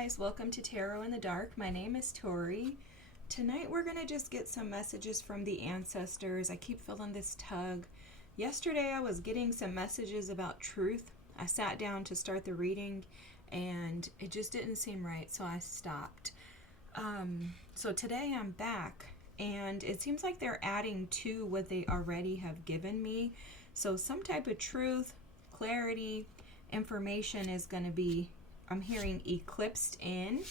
guys, welcome to Tarot in the Dark. My name is Tori. Tonight we're going to just get some messages from the ancestors. I keep feeling this tug. Yesterday I was getting some messages about truth. I sat down to start the reading and it just didn't seem right, so I stopped. So today I'm back and it seems like they're adding to what they already have given me. So some type of truth, clarity, information is going to be, I'm hearing, eclipsed in.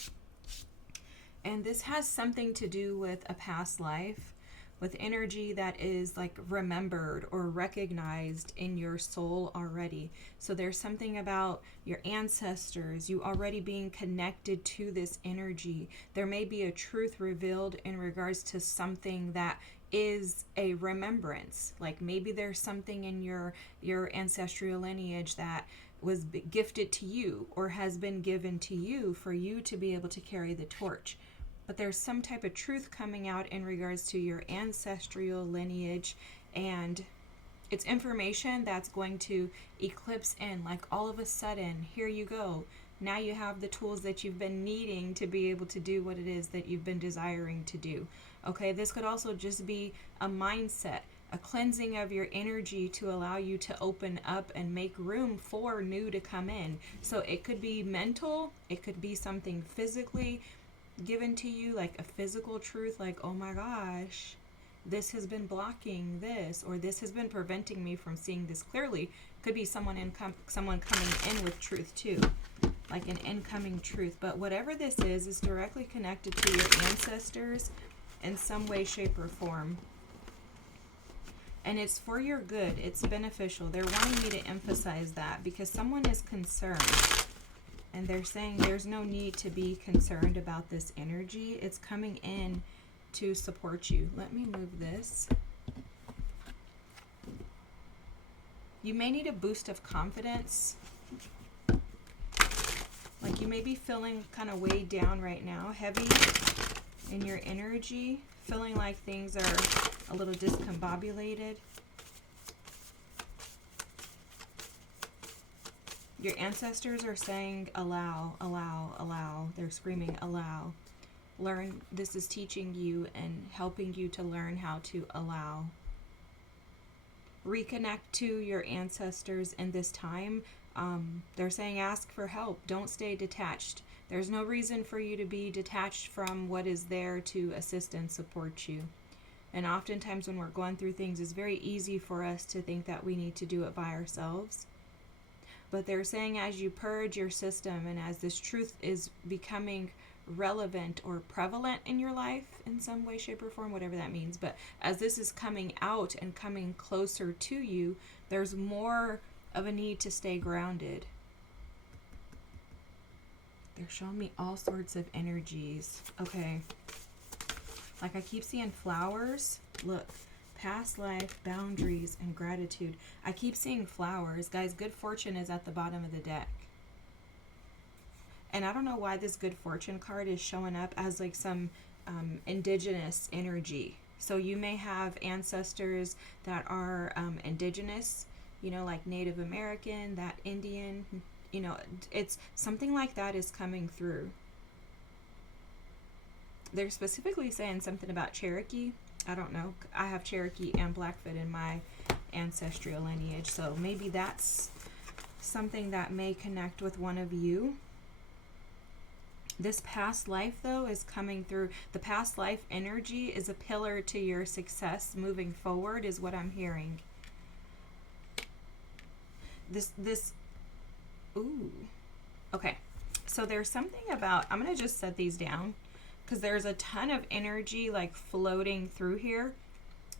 And this has something to do with a past life, with energy that is like remembered or recognized in your soul already. So there's something about your ancestors, you already being connected to this energy. There may be a truth revealed in regards to something that is a remembrance. Like maybe there's something in your ancestral lineage that was gifted to you or has been given to you for you to be able to carry the torch. But there's some type of truth coming out in regards to your ancestral lineage, and it's information that's going to eclipse in. Like all of a sudden, here you go. Now you have the tools that you've been needing to be able to do what it is that you've been desiring to do. Okay, this could also just be a mindset, a cleansing of your energy to allow you to open up and make room for new to come in. So it could be mental, it could be something physically given to you, like a physical truth, like, oh my gosh, this has been blocking this, or this has been preventing me from seeing this clearly. Could be someone coming in with truth too, like an incoming truth. But whatever this is directly connected to your ancestors in some way, shape, or form. And it's for your good. It's beneficial. They're wanting me to emphasize that because someone is concerned. And they're saying there's no need to be concerned about this energy. It's coming in to support you. Let me move this. You may need a boost of confidence. Like you may be feeling kind of weighed down right now, heavy in your energy, feeling like things are a little discombobulated. Your ancestors are saying, allow, allow, allow. They're screaming, allow. Learn. This is teaching you and helping you to learn how to allow. Reconnect to your ancestors in this time. They're saying ask for help. Don't stay detached. There's no reason for you to be detached from what is there to assist and support you. And oftentimes when we're going through things, it's very easy for us to think that we need to do it by ourselves. But they're saying as you purge your system and as this truth is becoming relevant or prevalent in your life in some way, shape, or form, whatever that means, but as this is coming out and coming closer to you, there's more of a need to stay grounded. They're showing me all sorts of energies. Okay. Like I keep seeing flowers. Look. Past life, boundaries, and gratitude. I keep seeing flowers. Guys, good fortune is at the bottom of the deck. And I don't know why this good fortune card is showing up as like some indigenous energy. So you may have ancestors that are indigenous, you know, like Native American, that Indian, you know, it's something like that is coming through. They're specifically saying something about Cherokee. I don't know. I have Cherokee and Blackfoot in my ancestral lineage, so maybe that's something that may connect with one of you. This past life, though, is coming through. The past life energy is a pillar to your success moving forward, is what I'm hearing. Ooh. Okay. So there's something about, I'm going to just set these down, because there's a ton of energy like floating through here.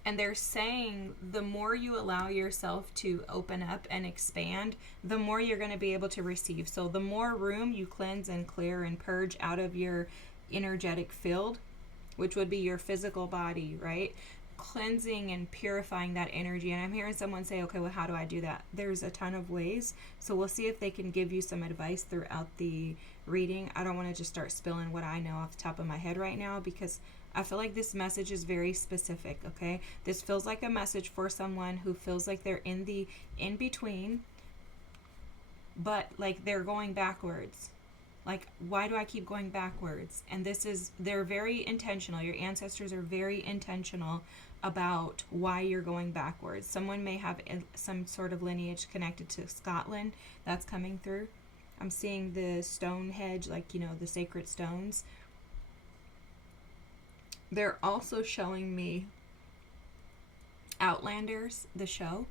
And they're saying the more you allow yourself to open up and expand, the more you're going to be able to receive. So the more room you cleanse and clear and purge out of your energetic field, which would be your physical body, right? Cleansing and purifying that energy. And I'm hearing someone say, okay, well, how do I do that? There's a ton of ways. So we'll see if they can give you some advice throughout the reading. I don't want to just start spilling what I know off the top of my head right now, because I feel like this message is very specific, okay? This feels like a message for someone who feels like they're in the in-between, but like they're going backwards. Like, why do I keep going backwards? And they're very intentional. Your ancestors are very intentional about why you're going backwards. Someone may have some sort of lineage connected to Scotland that's coming through. I'm seeing the stone hedge, like, the sacred stones. They're also showing me Outlanders, the show.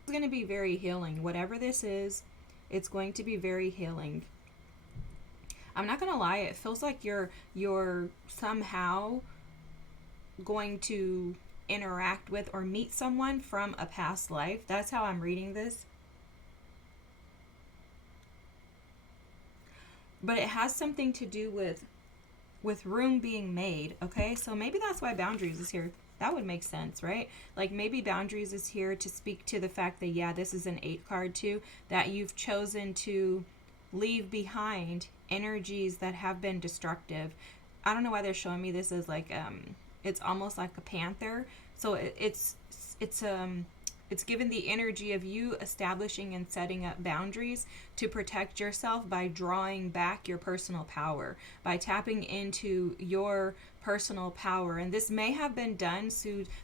It's going to be very healing. Whatever this is, it's going to be very healing. I'm not going to lie, it feels like you're somehow going to interact with or meet someone from a past life. That's how I'm reading this. But it has something to do with room being made, okay? So maybe that's why boundaries is here. That would make sense, right? Like maybe boundaries is here to speak to the fact that, yeah, this is an 8 card too, that you've chosen to leave behind energies that have been destructive. I don't know why they're showing me this as like, it's almost like a panther. So it's given the energy of you establishing and setting up boundaries to protect yourself by drawing back your personal power, by tapping into your personal power. And this may have been done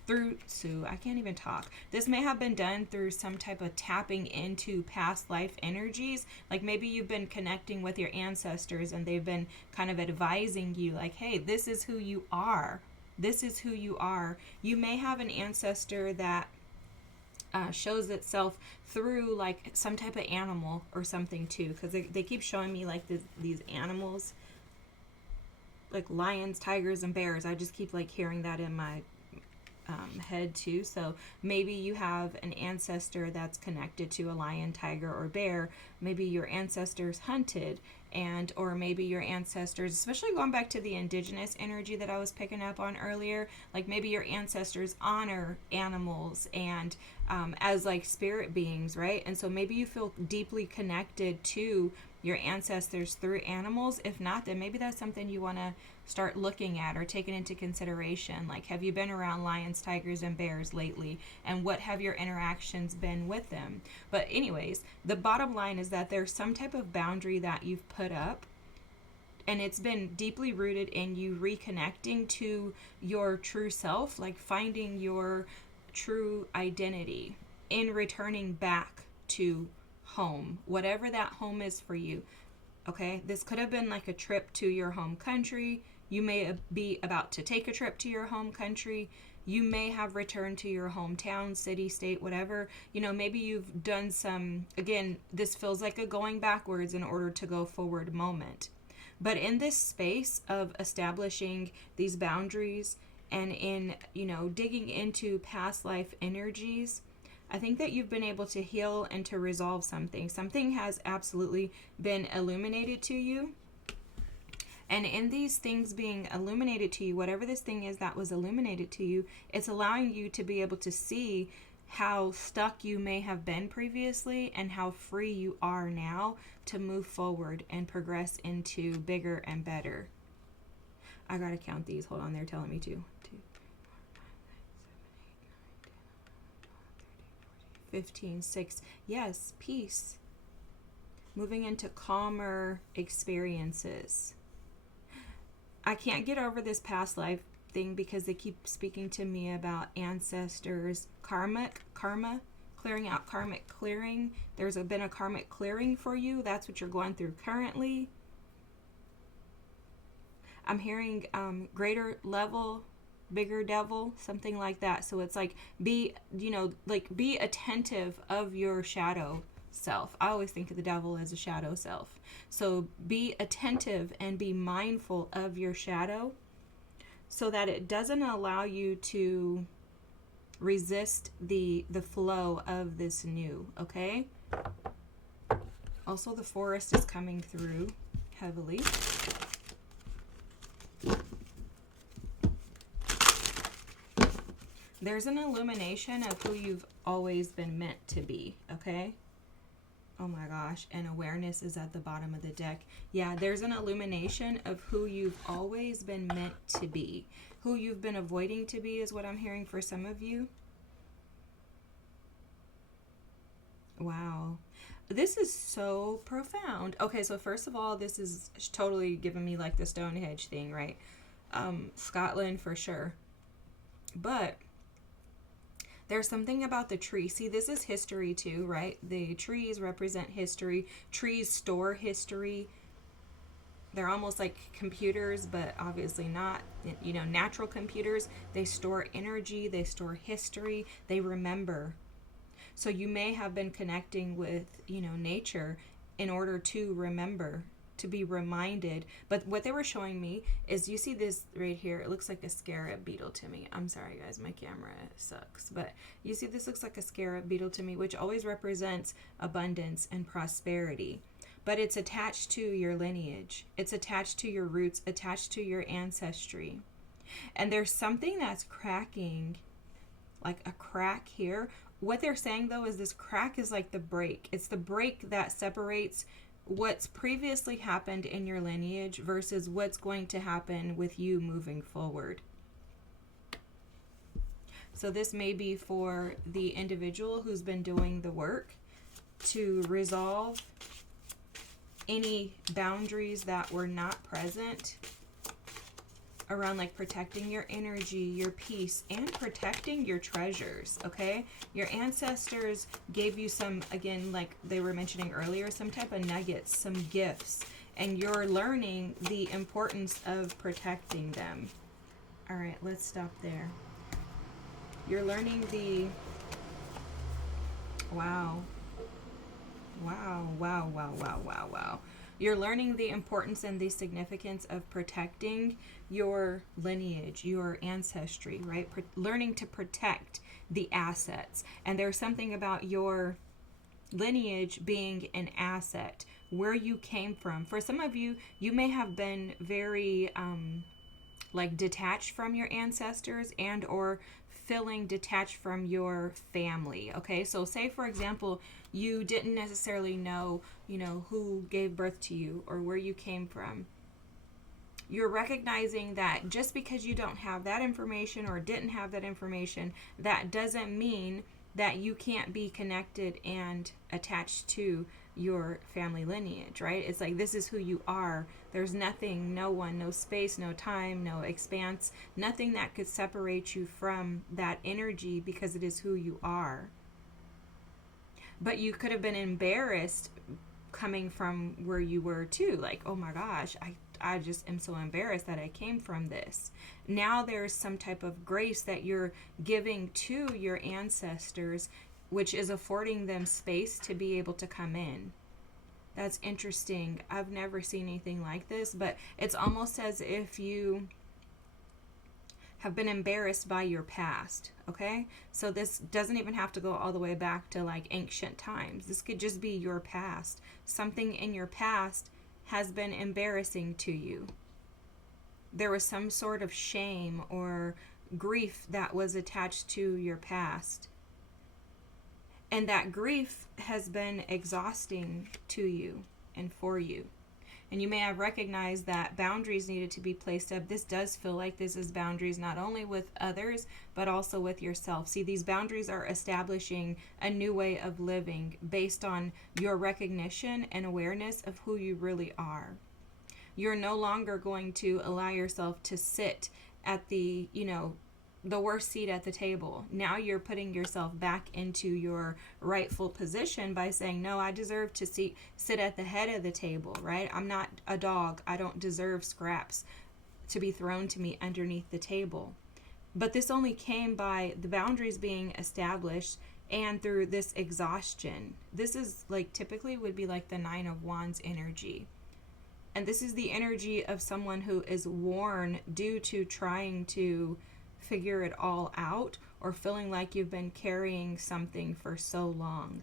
I can't even talk. This may have been done through some type of tapping into past life energies. Like maybe you've been connecting with your ancestors and they've been kind of advising you like, hey, this is who you are. This is who you are. You may have an ancestor that shows itself through like some type of animal or something too, because they keep showing me like these animals, like lions, tigers, and bears. I just keep like hearing that in my head too. So maybe you have an ancestor that's connected to a lion, tiger, or bear. Maybe your ancestors hunted, or maybe your ancestors, especially going back to the indigenous energy that I was picking up on earlier, like maybe your ancestors honor animals and as like spirit beings, right? And so maybe you feel deeply connected to your ancestors through animals. If not, then maybe that's something you want to start looking at or taking into consideration. Like, have you been around lions, tigers, and bears lately? And what have your interactions been with them? But anyways, the bottom line is that there's some type of boundary that you've put up, and it's been deeply rooted in you reconnecting to your true self, like finding your true identity in returning back to home, whatever that home is for you. Okay, this could have been like a trip to your home country. You may be about to take a trip to your home country. You may have returned to your hometown, city, state, whatever. Maybe you've done some, again, this feels like a going backwards in order to go forward moment. But in this space of establishing these boundaries and in, digging into past life energies, I think that you've been able to heal and to resolve something. Something has absolutely been illuminated to you. And in these things being illuminated to you, whatever this thing is that was illuminated to you, it's allowing you to be able to see how stuck you may have been previously and how free you are now to move forward and progress into bigger and better. I gotta count these. Hold on, they're telling me to. 15, 6. Yes, peace. Moving into calmer experiences. I can't get over this past life thing because they keep speaking to me about ancestors, karma, clearing out, karmic clearing. There's been a karmic clearing for you. That's what you're going through currently. I'm hearing greater level, bigger devil, something like that. So it's like be attentive of your shadow self. I always think of the devil as a shadow self. So be attentive and be mindful of your shadow so that it doesn't allow you to resist the flow of this new, okay? Also, the forest is coming through heavily. There's an illumination of who you've always been meant to be, okay? Oh my gosh, and awareness is at the bottom of the deck. Yeah, there's an illumination of who you've always been meant to be. Who you've been avoiding to be is what I'm hearing for some of you. Wow. This is so profound. Okay, so first of all, this is totally giving me like the Stonehenge thing, right? Scotland for sure. But there's something about the tree. See, this is history too, right? The trees represent history. Trees store history. They're almost like computers, but obviously not, you know, natural computers. They store energy, they store history, they remember. So you may have been connecting with, you know, nature in order to remember, to be reminded. But what they were showing me is, you see this right here, it looks like a scarab beetle to me. I'm sorry guys, my camera sucks. But you see this looks like a scarab beetle to me, which always represents abundance and prosperity. But it's attached to your lineage. It's attached to your roots, attached to your ancestry. And there's something that's cracking, like a crack here. What they're saying though is this crack is like the break. It's the break that separates what's previously happened in your lineage versus what's going to happen with you moving forward. So this may be for the individual who's been doing the work to resolve any boundaries that were not present around like protecting your energy, your peace, and protecting your treasures, okay? Your ancestors gave you some, again, like they were mentioning earlier, some type of nuggets, some gifts, and you're learning the importance of protecting them. All right, let's stop there. You're learning the, wow. You're learning the importance and the significance of protecting your lineage, your ancestry, right? Learning to protect the assets. And there's something about your lineage being an asset, where you came from. For some of you, you may have been very like detached from your ancestors and or feeling detached from your family. Okay, so say for example, you didn't necessarily know, you know, who gave birth to you or where you came from. You're recognizing that just because you don't have that information or didn't have that information, that doesn't mean that you can't be connected and attached to your family lineage, right? It's like, this is who you are. There's nothing, no one, no space, no time, no expanse, nothing that could separate you from that energy, because it is who you are. But you could have been embarrassed coming from where you were too. Like, oh my gosh, I just am so embarrassed that I came from this. Now there's some type of grace that you're giving to your ancestors, which is affording them space to be able to come in. That's interesting. I've never seen anything like this, but it's almost as if you have been embarrassed by your past, okay? So this doesn't even have to go all the way back to like ancient times. This could just be your past. Something in your past has been embarrassing to you. There was some sort of shame or grief that was attached to your past. And that grief has been exhausting to you and for you. And you may have recognized that boundaries needed to be placed up. This does feel like this is boundaries not only with others, but also with yourself. See, these boundaries are establishing a new way of living based on your recognition and awareness of who you really are. You're no longer going to allow yourself to sit at the, the worst seat at the table. Now you're putting yourself back into your rightful position by saying, no, I deserve to sit at the head of the table, right? I'm not a dog. I don't deserve scraps to be thrown to me underneath the table. But this only came by the boundaries being established and through this exhaustion. This is like typically would be like the 9 of Wands energy. And this is the energy of someone who is worn due to trying to figure it all out or feeling like you've been carrying something for so long.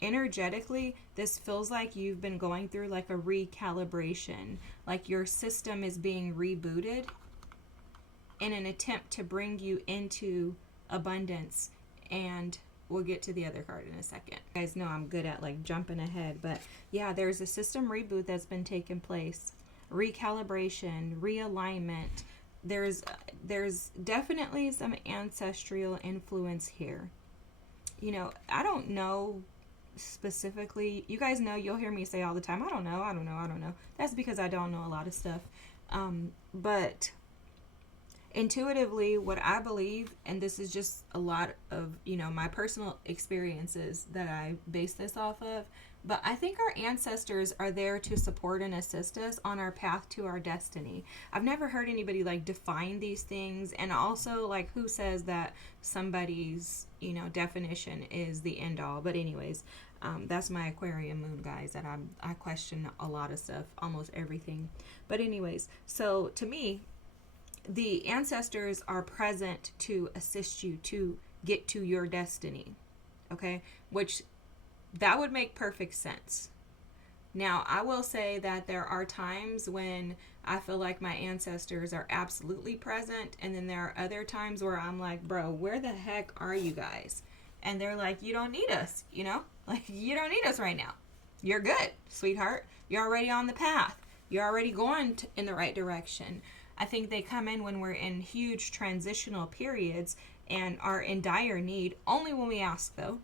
Energetically, this feels like you've been going through like a recalibration, like your system is being rebooted in an attempt to bring you into abundance. And we'll get to the other card in a second. You guys know I'm good at like jumping ahead, but yeah, there's a system reboot that's been taking place. Recalibration, realignment. There's definitely some ancestral influence here. I don't know specifically, you guys know, you'll hear me say all the time, I don't know. That's because I don't know a lot of stuff. But intuitively, what I believe, and this is just a lot of, my personal experiences that I base this off of, but I think our ancestors are there to support and assist us on our path to our destiny. I've never heard anybody like define these things, and also like who says that somebody's, definition is the end all. But anyways, that's my Aquarium moon, guys, and I question a lot of stuff, almost everything. But anyways, so to me, the ancestors are present to assist you to get to your destiny. Okay? Which that would make perfect sense. Now, I will say that there are times when I feel like my ancestors are absolutely present, and then there are other times where I'm like, bro, where the heck are you guys? And they're like, you don't need us, Like, you don't need us right now. You're good, sweetheart. You're already on the path. You're already going in the right direction. I think they come in when we're in huge transitional periods and are in dire need, only when we ask, though,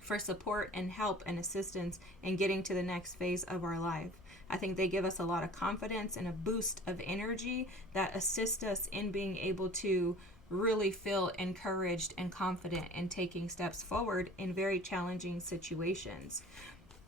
for support and help and assistance in getting to the next phase of our life. I think they give us a lot of confidence and a boost of energy that assists us in being able to really feel encouraged and confident in taking steps forward in very challenging situations.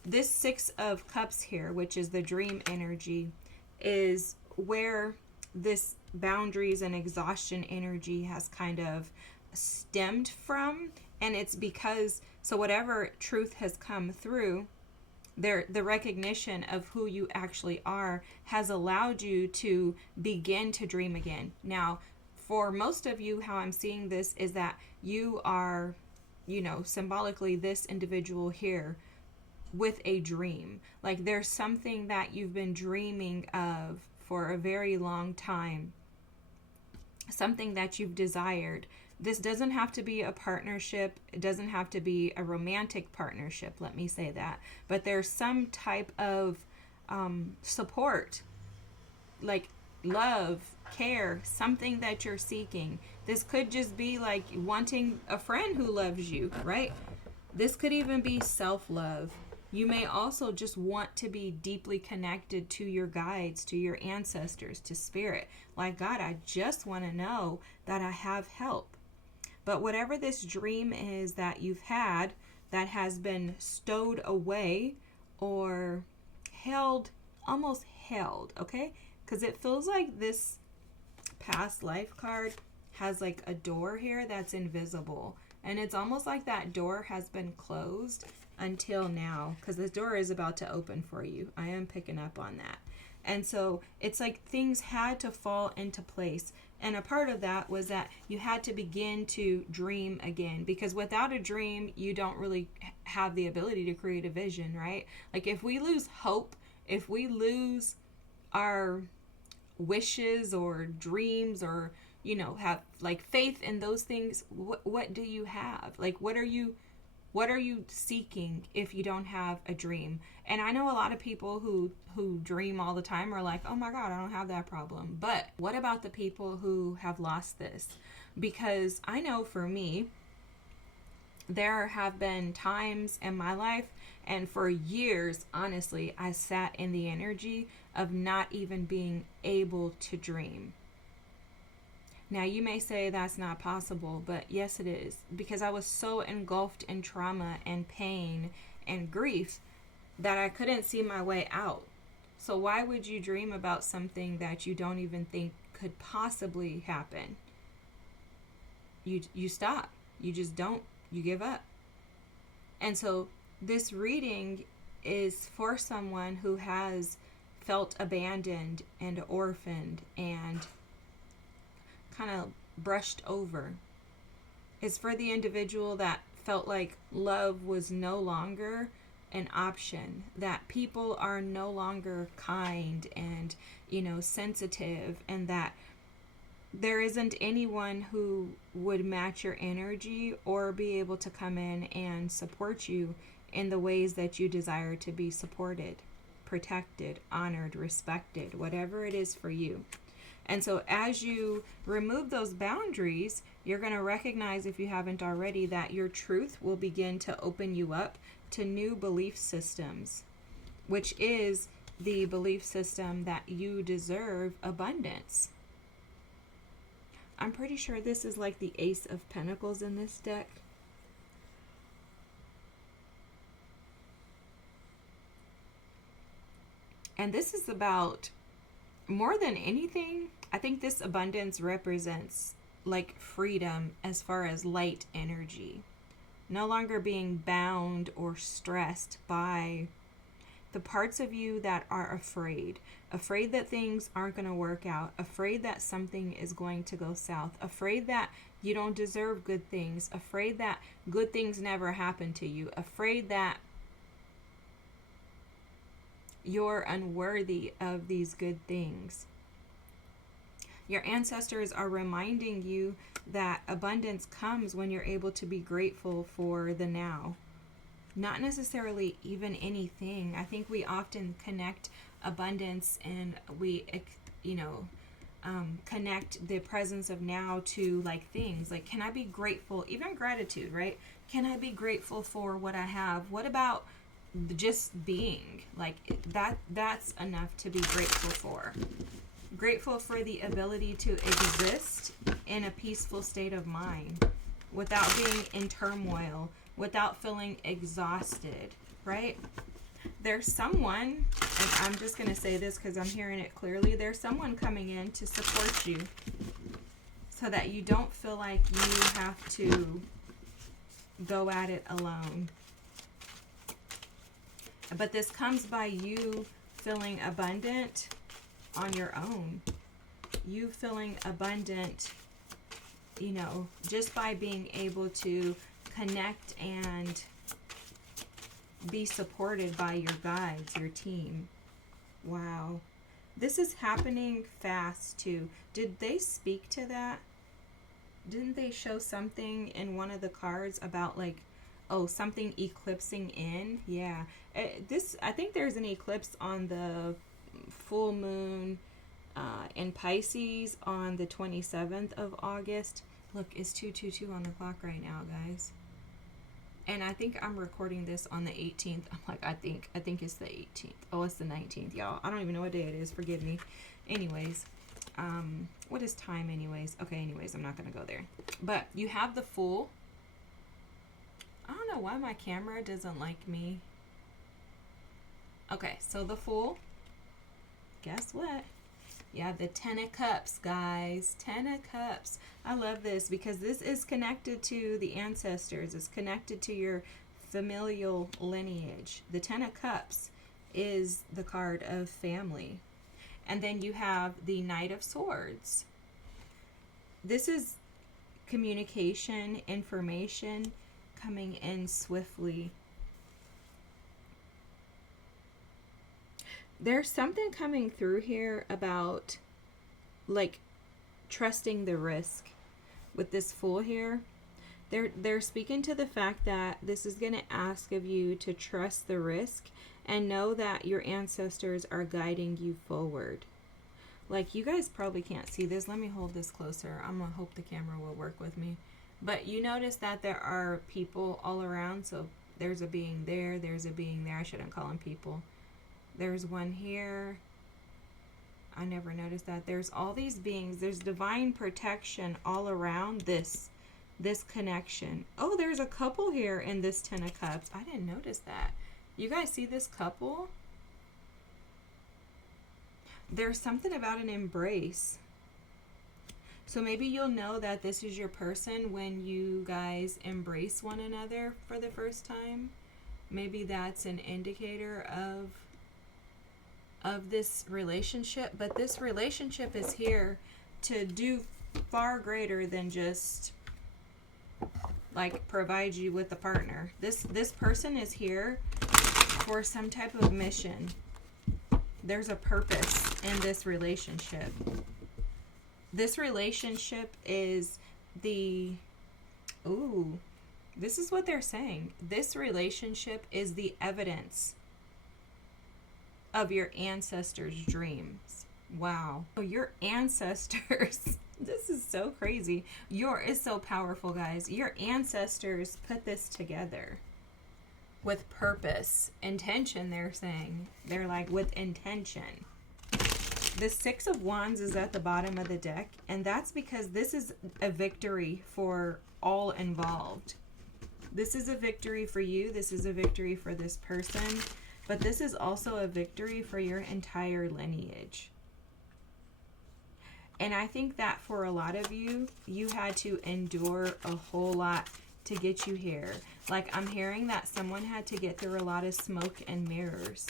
This Six of Cups here, which is the dream energy, is where this boundaries and exhaustion energy has kind of stemmed from. And it's because, so whatever truth has come through, the recognition of who you actually are has allowed you to begin to dream again. Now, for most of you, how I'm seeing this is that you are, symbolically this individual here with a dream. Like there's something that you've been dreaming of for a very long time, something that you've desired. This doesn't have to be a partnership. It doesn't have to be a romantic partnership, let me say that. But there's some type of support, like love, care, something that you're seeking. This could just be like wanting a friend who loves you, right? This could even be self-love. You may also just want to be deeply connected to your guides, to your ancestors, to spirit. Like, God, I just want to know that I have help. But whatever this dream is that you've had that has been stowed away or almost held, okay? Because it feels like this past life card has like a door here that's invisible. And it's almost like that door has been closed until now, because the door is about to open for you. I am picking up on that. And so it's like things had to fall into place. And a part of that was that you had to begin to dream again, because without a dream, you don't really have the ability to create a vision, right? Like if we lose hope, if we lose our wishes or dreams or, have like faith in those things, what do you have? Like, what are you seeking if you don't have a dream? And I know a lot of people who dream all the time are like, oh my God, I don't have that problem. But what about the people who have lost this? Because I know for me, there have been times in my life, and for years, honestly, I sat in the energy of not even being able to dream. Now, you may say that's not possible, but yes, it is, because I was so engulfed in trauma and pain and grief that I couldn't see my way out. So why would you dream about something that you don't even think could possibly happen? You stop. You just don't. You give up. And so this reading is for someone who has felt abandoned and orphaned and kind of brushed over. It's for the individual that felt like love was no longer an option, that people are no longer kind and, sensitive, and that there isn't anyone who would match your energy or be able to come in and support you in the ways that you desire to be supported, protected, honored, respected, whatever it is for you. And so as you remove those boundaries, you're going to recognize, if you haven't already, that your truth will begin to open you up to new belief systems, which is the belief system that you deserve abundance. I'm pretty sure this is like the Ace of Pentacles in this deck. And this is about, more than anything, I think this abundance represents like freedom as far as light energy. No longer being bound or stressed by the parts of you that are afraid that things aren't going to work out, afraid that something is going to go south, afraid that you don't deserve good things, afraid that good things never happen to you, afraid that you're unworthy of these good things. Your ancestors are reminding you that abundance comes when you're able to be grateful for the now. Not necessarily even anything. I think we often connect abundance and we, connect the presence of now to like things. Like, can I be grateful? Even gratitude, right? Can I be grateful for what I have? What about just being? Like, that's enough to be grateful for. Grateful for the ability to exist in a peaceful state of mind without being in turmoil, without feeling exhausted, right? There's someone, and I'm just going to say this because I'm hearing it clearly, there's someone coming in to support you so that you don't feel like you have to go at it alone. But this comes by you feeling abundant on your own. You feeling abundant, just by being able to connect and be supported by your guides, your team. Wow. This is happening fast too. Did they speak to that? Didn't they show something in one of the cards about like, something eclipsing in? Yeah. I think there's an eclipse on the full moon in Pisces on the 27th of August. Look, it's 2:22 on the clock right now, guys. And I think I'm recording this on the 18th. I'm like, I think it's the 18th. Oh, it's the 19th, y'all. I don't even know what day it is. Forgive me. Anyways, what is time anyways? Okay, anyways, I'm not going to go there. But you have the Fool. I don't know why my camera doesn't like me. Okay, so the Fool. Guess what? You have the Ten of Cups, guys. Ten of Cups. I love this because this is connected to the ancestors. It's connected to your familial lineage. The Ten of Cups is the card of family. And then you have the Knight of Swords. This is communication, information coming in swiftly. There's something coming through here about like trusting the risk with this Fool here. They're speaking to the fact that this is going to ask of you to trust the risk and know that your ancestors are guiding you forward. Like, you guys probably can't see this. Let me hold this closer. I'm going to hope the camera will work with me. But you notice that there are people all around. So there's a being there. There's a being there. I shouldn't call them people. There's one here. I never noticed that. There's all these beings. There's divine protection all around this connection. Oh, there's a couple here in this Ten of Cups. I didn't notice that. You guys see this couple? There's something about an embrace. So maybe you'll know that this is your person when you guys embrace one another for the first time. Maybe that's an indicator of this relationship. But this relationship is here to do far greater than just like provide you with a partner. This person is here for some type of mission. There's a purpose in this relationship. This relationship is this is what they're saying. This relationship is the evidence of your ancestors' dreams. Wow. Your ancestors, this is so crazy. It's so powerful, guys. Your ancestors put this together. with purpose, intention. They're saying, they're like, with intention. The Six of Wands is at the bottom of the deck, and that's because this is a victory for all involved. This is a victory for you. This is a victory for this person, but this is also a victory for your entire lineage. And I think that for a lot of you, you had to endure a whole lot to get you here. Like, I'm hearing that someone had to get through a lot of smoke and mirrors.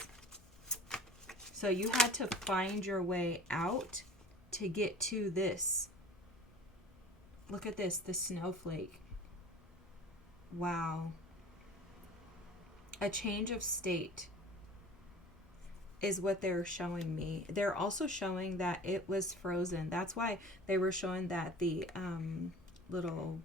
So you had to find your way out to get to this. Look at this, the snowflake. Wow. A change of state is what they're showing me. They're also showing that it was frozen. That's why they were showing that the little,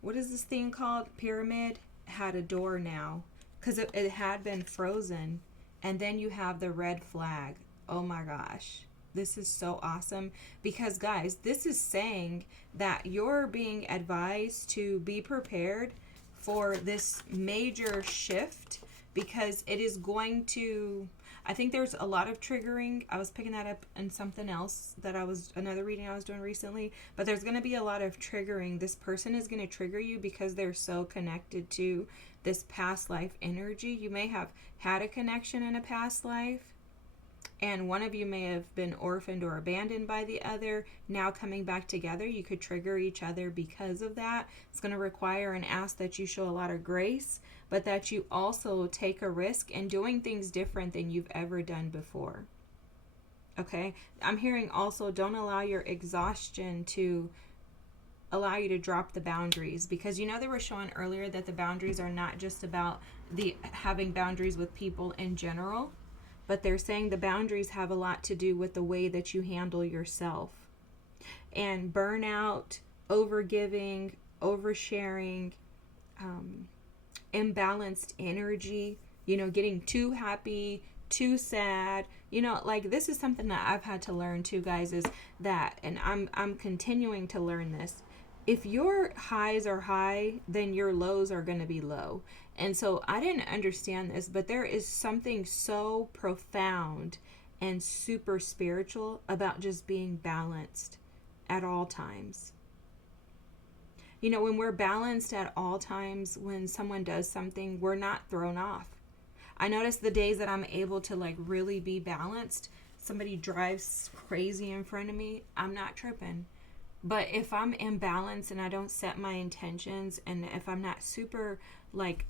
what is this thing called? Pyramid had a door now. Because it had been frozen. And then you have the red flag. Oh my gosh. This is so awesome. Because guys, this is saying that you're being advised to be prepared for this major shift. Because it is going to, I think there's a lot of triggering. I was picking that up in something else another reading I was doing recently. But there's going to be a lot of triggering. This person is going to trigger you because they're so connected to this past life energy. You may have had a connection in a past life, and one of you may have been orphaned or abandoned by the other. Now coming back together, you could trigger each other because of that. It's going to require and ask that you show a lot of grace, but that you also take a risk in doing things different than you've ever done before. Okay? I'm hearing also, don't allow your exhaustion to allow you to drop the boundaries, because you know they were showing earlier that the boundaries are not just about the having boundaries with people in general, but they're saying the boundaries have a lot to do with the way that you handle yourself. And burnout, overgiving, oversharing, imbalanced energy, you know, getting too happy, too sad, you know, like this is something that I've had to learn too, guys, is that, and I'm continuing to learn this. If your highs are high, then your lows are going to be low. And so I didn't understand this, but there is something so profound and super spiritual about just being balanced at all times. You know, when we're balanced at all times, when someone does something, we're not thrown off. I notice the days that I'm able to like really be balanced, somebody drives crazy in front of me, I'm not tripping. But if I'm imbalanced and I don't set my intentions, and if I'm not super like,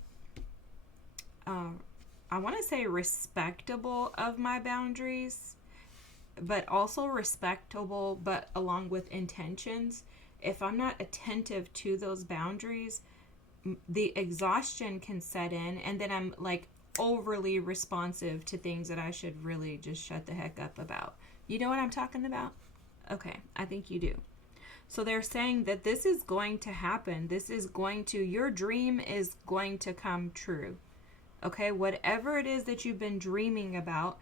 I want to say respectable of my boundaries, but also respectable, but along with intentions, if I'm not attentive to those boundaries, the exhaustion can set in, and then I'm like overly responsive to things that I should really just shut the heck up about. You know what I'm talking about? Okay, I think you do. So they're saying that this is going to happen. Your dream is going to come true. Okay, whatever it is that you've been dreaming about,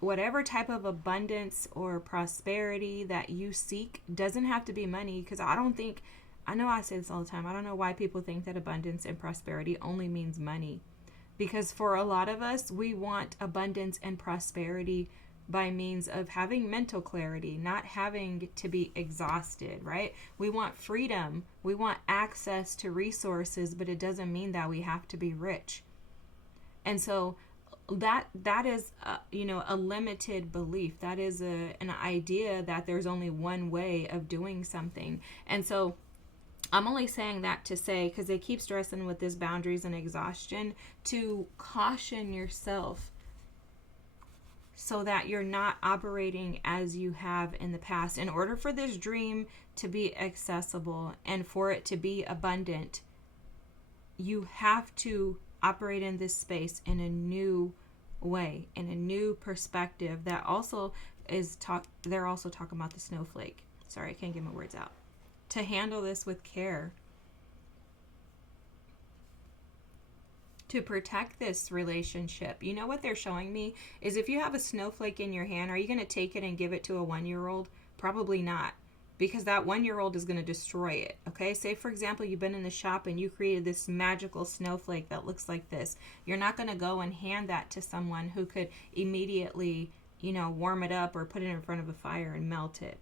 whatever type of abundance or prosperity that you seek, doesn't have to be money, because I know I say this all the time, I don't know why people think that abundance and prosperity only means money. Because for a lot of us, we want abundance and prosperity by means of having mental clarity, not having to be exhausted, right? We want freedom. We want access to resources, but it doesn't mean that we have to be rich. And so that is, a limited belief. That is an idea that there's only one way of doing something. And so I'm only saying that to say, because they keep stressing with this boundaries and exhaustion, to caution yourself so that you're not operating as you have in the past. In order for this dream to be accessible and for it to be abundant, you have to operate in this space in a new way, in a new perspective. That also is they're also talking about the snowflake. Sorry, I can't get my words out. To handle this with care. To protect this relationship. You know what they're showing me is, if you have a snowflake in your hand, are you going to take it and give it to a 1-year-old? Probably not. because that 1-year-old is going to destroy it. Okay, say for example you've been in the shop and you created this magical snowflake that looks like this. You're not going to go and hand that to someone who could immediately, warm it up or put it in front of a fire and melt it.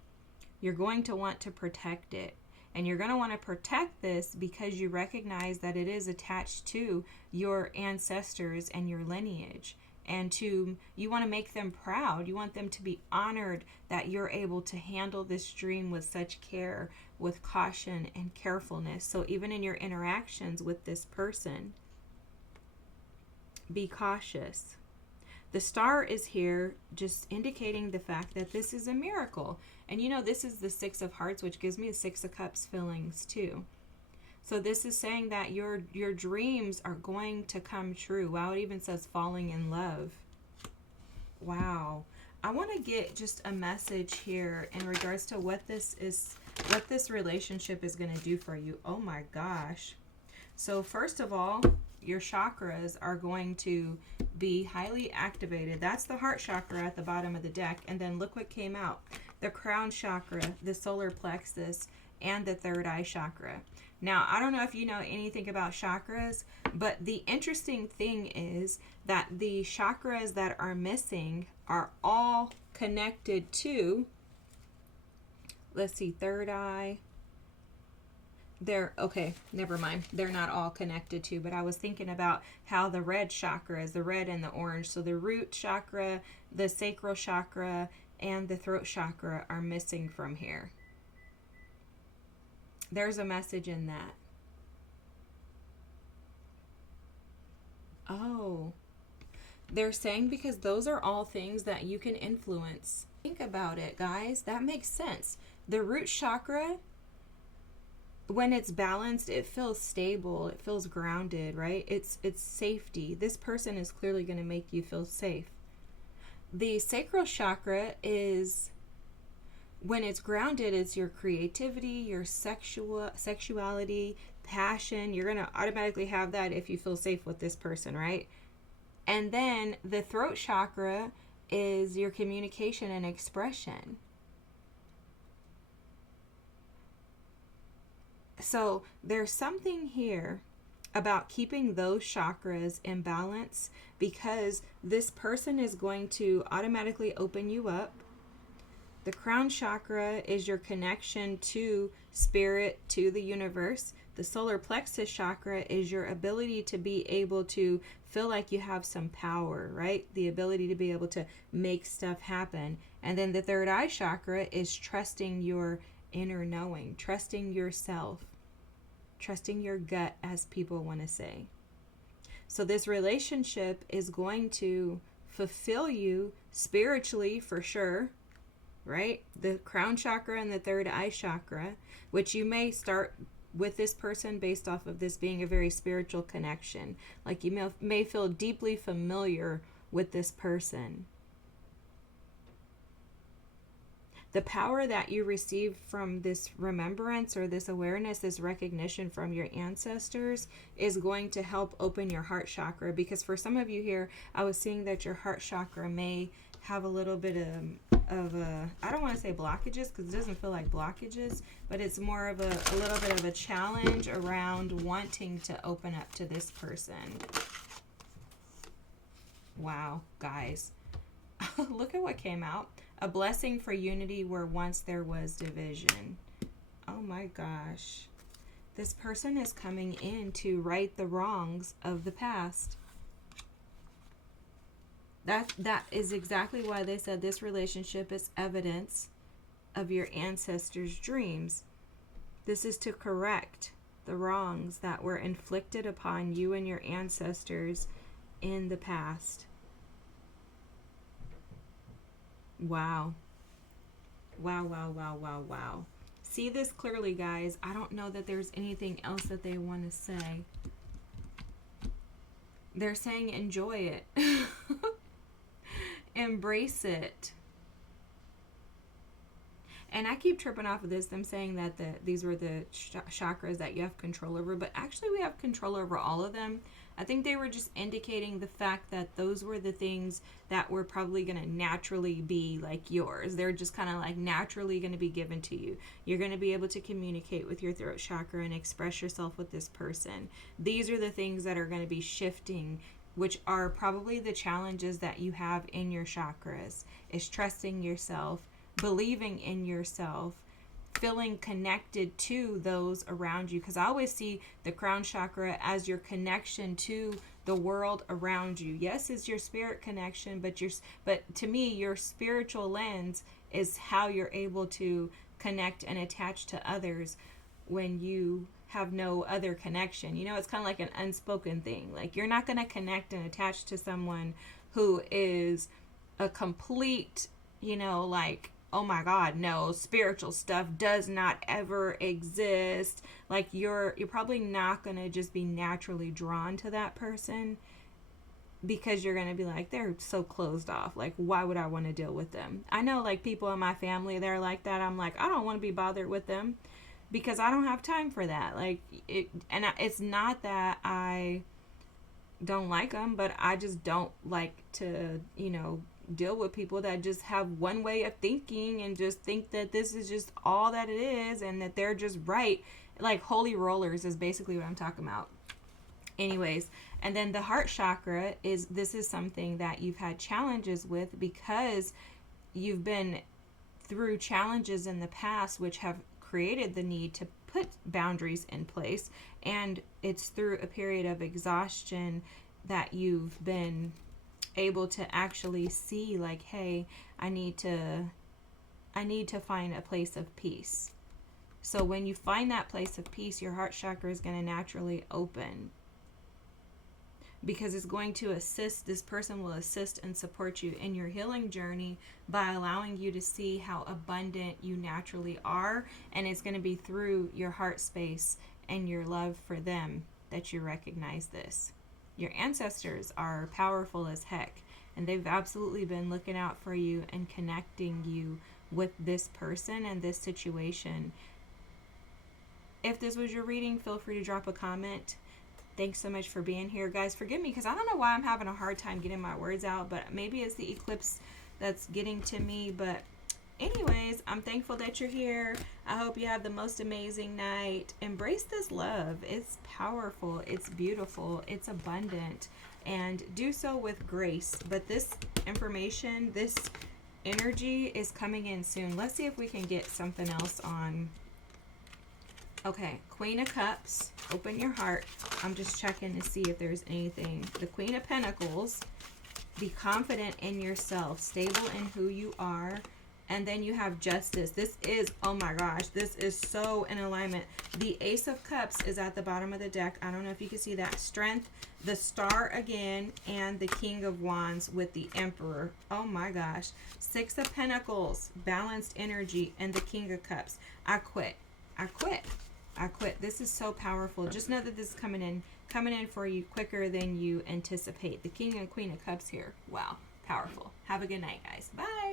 You're going to want to protect it. And you're going to want to protect this because you recognize that it is attached to your ancestors and your lineage. And you want to make them proud. You want them to be honored that you're able to handle this dream with such care, with caution and carefulness. So even in your interactions with this person, be cautious. The star is here just indicating the fact that this is a miracle. And this is the 6 of Hearts, which gives me the 6 of Cups feelings too. So this is saying that your dreams are going to come true. Wow, it even says falling in love. Wow. I want to get just a message here in regards to what this relationship is going to do for you. Oh my gosh. So first of all, your chakras are going to be highly activated. That's the heart chakra at the bottom of the deck. And then look what came out. The crown chakra, the solar plexus, and the third eye chakra. Now, I don't know if you know anything about chakras, but the interesting thing is that the chakras that are missing are all connected to, let's see, third eye. Okay, never mind. They're not all connected to, but I was thinking about how the red chakra is the red and the orange. So the root chakra, the sacral chakra, and the throat chakra are missing from here. There's a message in that. Oh, they're saying because those are all things that you can influence. Think about it, guys. That makes sense. The root chakra, when it's balanced, it feels stable. It feels grounded, right? It's safety. This person is clearly going to make you feel safe. The sacral chakra is, when it's grounded, it's your creativity, your sexuality, passion. You're going to automatically have that if you feel safe with this person, right? And then the throat chakra is your communication and expression. So there's something here about keeping those chakras in balance, because this person is going to automatically open you up. The crown chakra is your connection to spirit, to the universe. The solar plexus chakra is your ability to be able to feel like you have some power, right? The ability to be able to make stuff happen. And then the third eye chakra is trusting your inner knowing, trusting yourself, trusting your gut, as people want to say. So this relationship is going to fulfill you spiritually for sure, right? The crown chakra and the third eye chakra, which you may start with this person based off of this being a very spiritual connection. Like you may feel deeply familiar with this person. The power that you receive from this remembrance or this awareness, this recognition from your ancestors is going to help open your heart chakra. Because for some of you here, I was seeing that your heart chakra may have a little bit of I don't want to say blockages, because it doesn't feel like blockages, but it's more of a little bit of a challenge around wanting to open up to this person. Wow, guys. Look at what came out. A blessing for unity where once there was division. Oh my gosh. This person is coming in to right the wrongs of the past. That is exactly why they said this relationship is evidence of your ancestors' dreams. This is to correct the wrongs that were inflicted upon you and your ancestors in the past. Wow. Wow, wow, wow, wow, wow. See this clearly, guys. I don't know that there's anything else that they want to say. They're saying enjoy it. Embrace it. And I keep tripping off of this, them saying that these were the chakras that you have control over, but actually we have control over all of them. I think they were just indicating the fact that those were the things that were probably going to naturally be like yours. They're just kind of like naturally going to be given to you. You're going to be able to communicate with your throat chakra and express yourself with this person. These are the things that are going to be shifting, which are probably the challenges that you have in your chakras, is trusting yourself, believing in yourself, feeling connected to those around you. Because I always see the crown chakra as your connection to the world around you. Yes, it's your spirit connection, but to me, your spiritual lens is how you're able to connect and attach to others when you have no other connection. You know, it's kind of like an unspoken thing. Like, you're not going to connect and attach to someone who is a complete, you know, like, oh my God, no, spiritual stuff does not ever exist. Like, you're probably not going to just be naturally drawn to that person, because you're going to be like, they're so closed off. Like, why would I want to deal with them? I know, like, people in my family, they're like that. I'm like, I don't want to be bothered with them, because I don't have time for that. Like, it's not that I don't like them, but I just don't like to, you know, deal with people that just have one way of thinking and just think that this is just all that it is and that they're just right. Like, holy rollers is basically what I'm talking about. Anyways, and then the heart chakra is something that you've had challenges with, because you've been through challenges in the past which have created the need to put boundaries in place, and it's through a period of exhaustion that you've been able to actually see, like, hey, I need to find a place of peace. So when you find that place of peace, your heart chakra is going to naturally open, because it's going to assist, this person will assist and support you in your healing journey by allowing you to see how abundant you naturally are. And it's going to be through your heart space and your love for them that you recognize this. Your ancestors are powerful as heck, and they've absolutely been looking out for you and connecting you with this person and this situation. If this was your reading, feel free to drop a comment. Thanks so much for being here, guys. Forgive me, because I don't know why I'm having a hard time getting my words out, but maybe it's the eclipse that's getting to me. But anyways, I'm thankful that you're here. I hope you have the most amazing night. Embrace this love. It's powerful. It's beautiful. It's abundant. And do so with grace. But this information, this energy is coming in soon. Let's see if we can get something else on. Okay, Queen of Cups, open your heart. I'm just checking to see if there's anything. The Queen of Pentacles, be confident in yourself, stable in who you are. And then you have Justice. This is, oh my gosh, this is so in alignment. The Ace of Cups is at the bottom of the deck. I don't know if you can see that. Strength, the Star again, and the King of Wands with the Emperor. Oh my gosh. Six of Pentacles, balanced energy, and the King of Cups. I quit. I quit. I quit. This is so powerful. Just know that this is coming in for you quicker than you anticipate. The King and Queen of Cups here. Wow. Powerful. Have a good night, guys. Bye.